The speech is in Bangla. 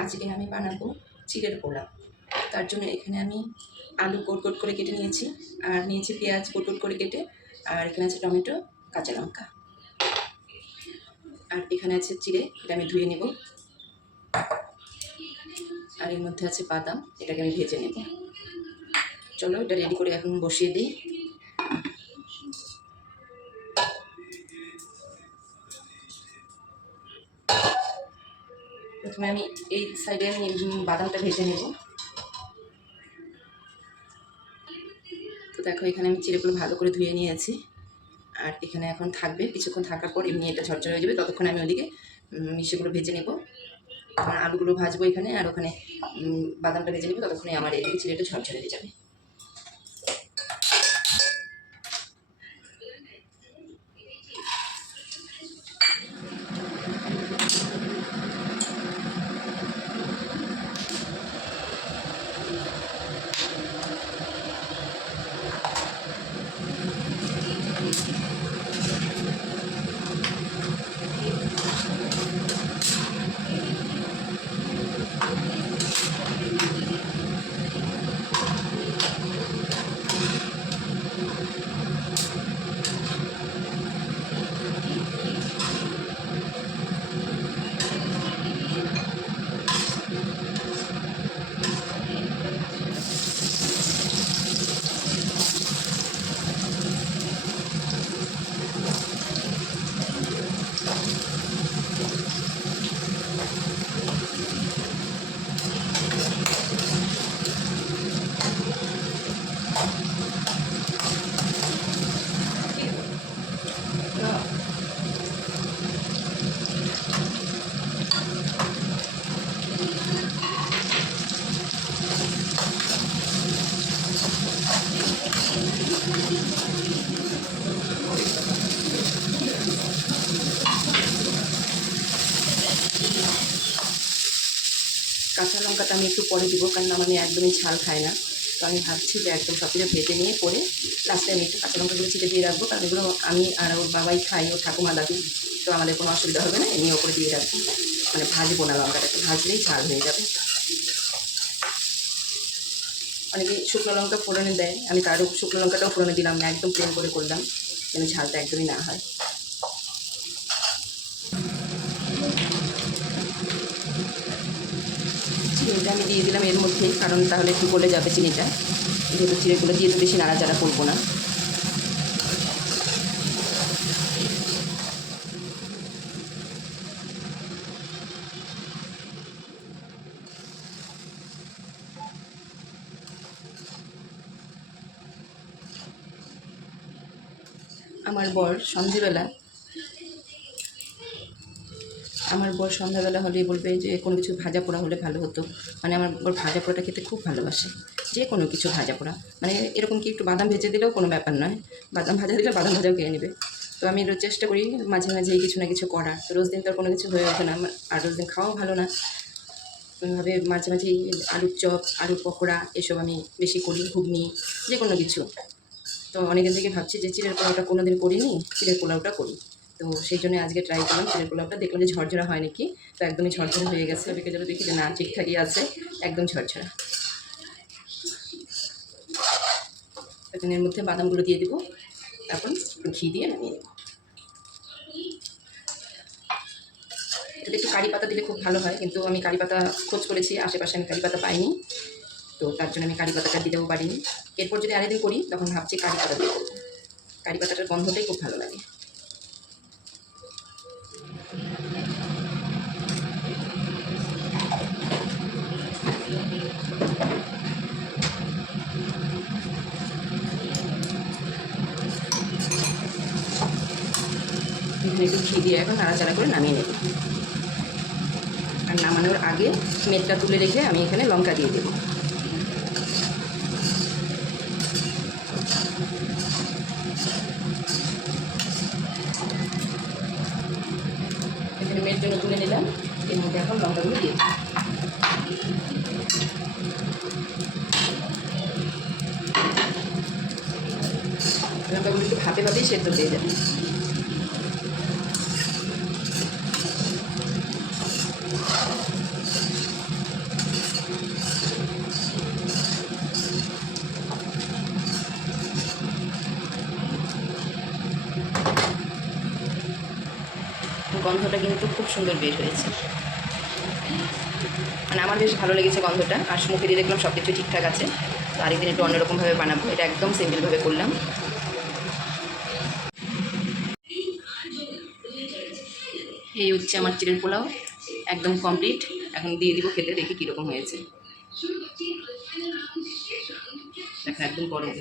আজকে আমি বানাবো চিড়ের পোলাও। তার জন্য এখানে আমি আলু কোট কোট করে কেটে নিয়েছি, আর নিয়েছি পেঁয়াজ কোট কোট করে কেটে, আর এখানে আছে টমেটো, কাঁচা লঙ্কা, আর এখানে আছে চিড়ে, এটা আমি ধুয়ে নেব, আর এর মধ্যে আছে বাদাম, এটাকে আমি ভেজে নেব। চলো এটা রেডি করে এখন বসিয়ে দিই। প্রথমে আমি এই সাইডে আমি বাদামটা ভেজে নেব। তো দেখো এখানে আমি চিড়েগুলো ভালো করে ধুয়ে নিয়েছি, আর এখানে এখন থাকবে, কিছুক্ষণ থাকার পর এমনি এটা ঝরঝরে হয়ে যাবে, ততক্ষণ আমি ওদিকে মিষ্টিগুলো ভেজে নেব। আমার আলুগুলো ভাজবো এখানে, আর ওখানে বাদামটা ভেজে নেবো, ততক্ষণে আমার এদিকে চিড়েটা ঝরঝরে হয়ে যাবে। কাঁচা লঙ্কাটা আমি একটু পরে দিব, কারণ আমি একদমই ঝাল খাই না। তো আমি ভাবছি যে একদম সব কিছু ভেজে নিয়ে পরে লাস্টে আমি একটু কাঁচা লঙ্কাগুলো ছিটে দিয়ে রাখবো, কারণ এগুলো আমি আর ওর বাবাই খাই, ও ঠাকুমা দাদু, তো আমাদের কোনো অসুবিধা হবে না, এমনি ওপরে দিয়ে রাখবো। মানে ভাজবো না লঙ্কাটাকে, ভাজলেই ঝাল হয়ে যাবে। অনেকে শুকনো লঙ্কা ফোড়নে দেয়, আমি তারও শুকনো লঙ্কাটাও ফোড়নে দিলাম না, একদম প্লেন করে করলাম, যেন ঝালটা একদমই না হয়। চিনিটা আমি দিয়ে দিলাম এর মধ্যেই, কারণ তাহলে একটু গলে যাবে চিনিটা, যেহেতু চিড়েগুলো দিয়ে তো বেশি নাড়াচাড়া করবো না। আমার বর সন্ধ্যাবেলা হলেই বলবে যে কোনো কিছু ভাজা পোড়া হলে ভালো হতো। মানে আমার বর ভাজা পোড়াটা খেতে খুব ভালোবাসে, যে কোনো কিছু ভাজা পোড়া, মানে এরকম কি একটু বাদাম ভেজে দিলেও কোনো ব্যাপার নয়, বাদাম ভাজা দিলে বাদাম ভাজাও খেয়ে নেবে। তো আমি রোজ চেষ্টা করি মাঝে মাঝেই কিছু না কিছু করার, তো রোজ দিন তো কোনো কিছু হয়ে ওঠে না, আর রোজ দিন খাওয়াও ভালো না। ওইভাবে মাঝে মাঝেই আলুর চপ, আলুর পকোড়া এসব আমি বেশি করি, ঘুগনি, যে কোনো কিছু। তো অনেকদিন থেকে ভাবছি যে চিড়ের পোলাওটা কোনো দিন করিনি, চিড়ের পোলাওটা করি। তো সেই জন্য আজকে ট্রাই করলাম চিড়ের পোলাওটা, দেখলাম যে ঝরঝরা হয় নাকি, তো একদমই ঝরঝরা হয়ে গেছে। বিকেলে দেখি যে না, ঠিকঠাকই আছে, একদম ঝরঝরা। এখন এর মধ্যে বাদামগুলো দিয়ে দিব, তারপর একটু ঘি দিয়ে নামিয়ে নেব। এটাতে একটু কারি পাতা দিলে খুব ভালো হয়, কিন্তু আমি কারি পাতা খোঁজ করেছি, আশেপাশে আমি কারি পাতা পাইনি, তো তার জন্য আমি কারি পাতাটা দিতেও পারিনি। এরপর যদি আরেকদিন করি তখন ভাবছি কারি পাতা দিয়ে করবো, কারি পাতাটার গন্ধটাই খুব ভালো লাগে। এখানে একটু ঘি দিয়ে এখন নাড়াচাড়া করে নামিয়ে নেব, আর নামানোর আগে মেটটা তুলে রেখে আমি এখানে লঙ্কা দিয়ে দেবো। এখানে মেটটা তুলে নিলাম, এর মধ্যে এখন লঙ্কাগুলো দিয়ে দেবো। লঙ্কাগুলো একটু ভাপে ভাবেই সেদ্ধ হয়ে যাবে। গন্ধটা কিন্তু খুব সুন্দর বের হয়েছে, মানে আমার বেশ ভালো লেগেছে গন্ধটা। আর মুখে দিয়ে দেখলাম সব কিছু ঠিকঠাক আছে। তো আরেকদিন একটু অন্যরকমভাবে বানাবো, এটা একদম সিম্পলভাবে করলাম। এই হচ্ছে আমার চিকেন পোলাও, একদম কমপ্লিট। এখন দিয়ে দিব খেতে, দেখি কীরকম হয়েছে। দেখো একদম গরম।